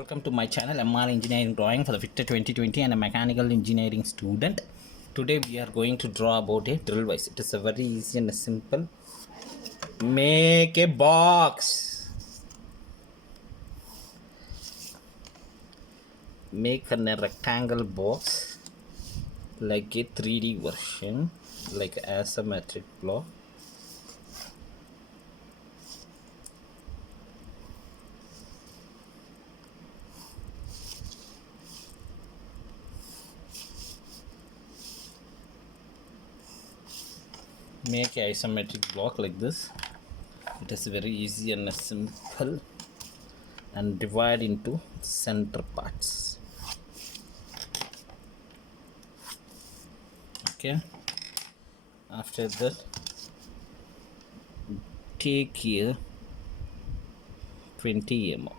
Welcome to my channel MR Engineering Drawing for the Victor 2020 and a mechanical engineering student. Today we are going to draw about a drill vise. It is a very easy and simple. Make a box. Make a rectangle box like a 3D version, like asymmetric block. Make an isometric block like this. It is very easy and simple, and divide into center parts. Okay, after that take here 20 mm.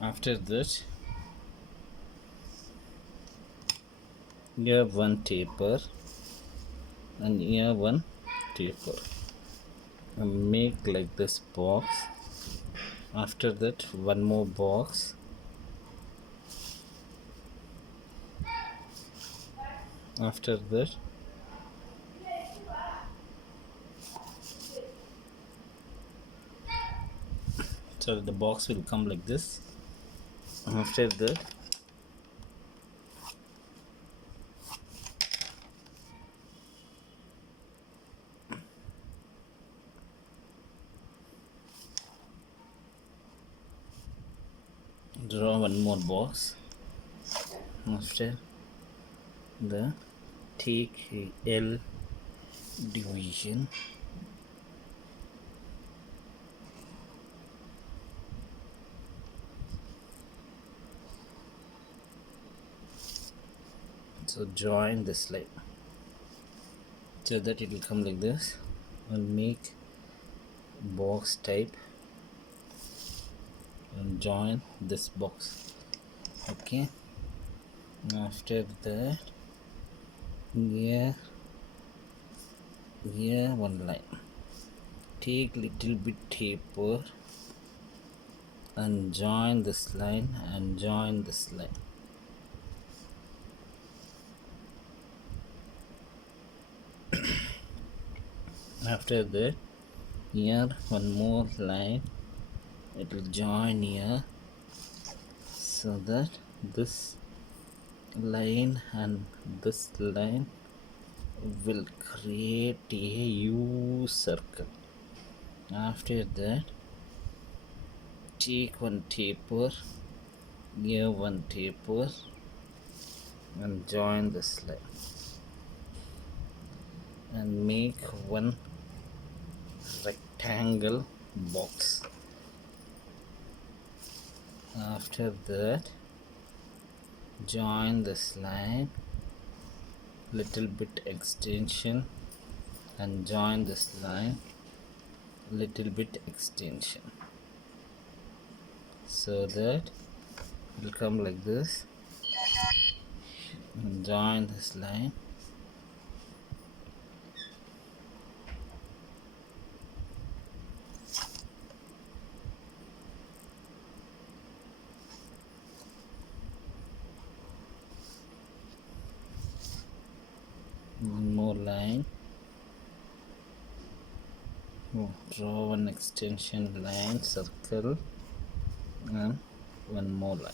After that here one taper and here one taper, and make like this box. After that one more box. After that so the box will come like this. After that draw one more box. After the take L division, so join this line so that it will come like this, and make box type and join this box. Okay, after that here one line, take little bit taper and join this line and join this line. After that here one more line, it will join here, so that this line and this line will create a U circle. After that take one taper, here one taper, and join this line and make one rectangle box. After that join this line, little bit extension, and join this line, little bit extension, so that it will come like this, and join this line, one more line, draw one extension line, circle, and one more line.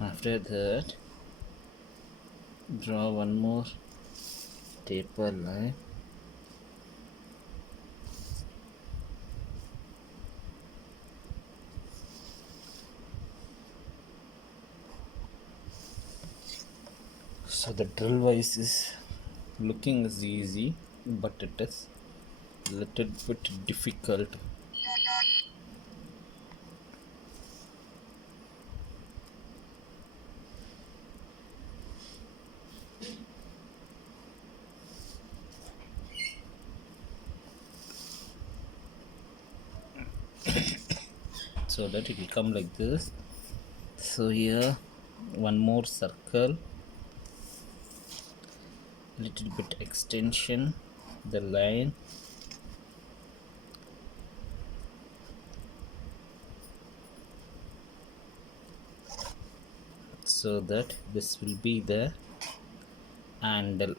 After that draw one more taper line, so the drill vise is looking as easy, but it is little bit difficult. So that it will come like this. So here one more circle, little bit extension the line, so that this will be the handle.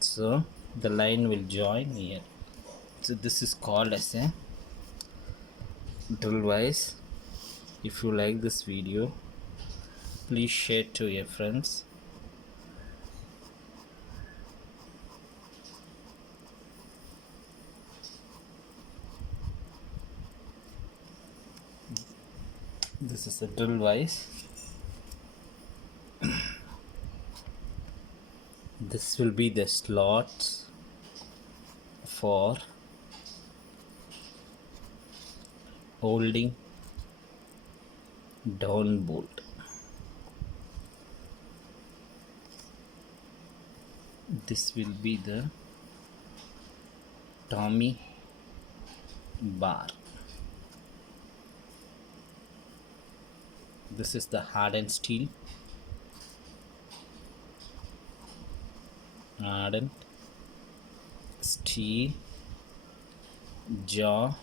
So the line will join here. So this is called as a drill wise. If you like this video, please share to your friends. This is a drill wise. This will be the slots for holding down bolt. This will be the Tommy bar. This is the hardened steel. Hardened steel jaw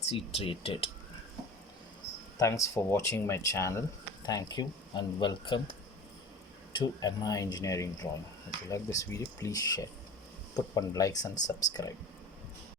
seat rated. Thanks for watching my channel. Thank you and welcome to MI Engineering Drawing. If you like this video, please share, put one likes and subscribe.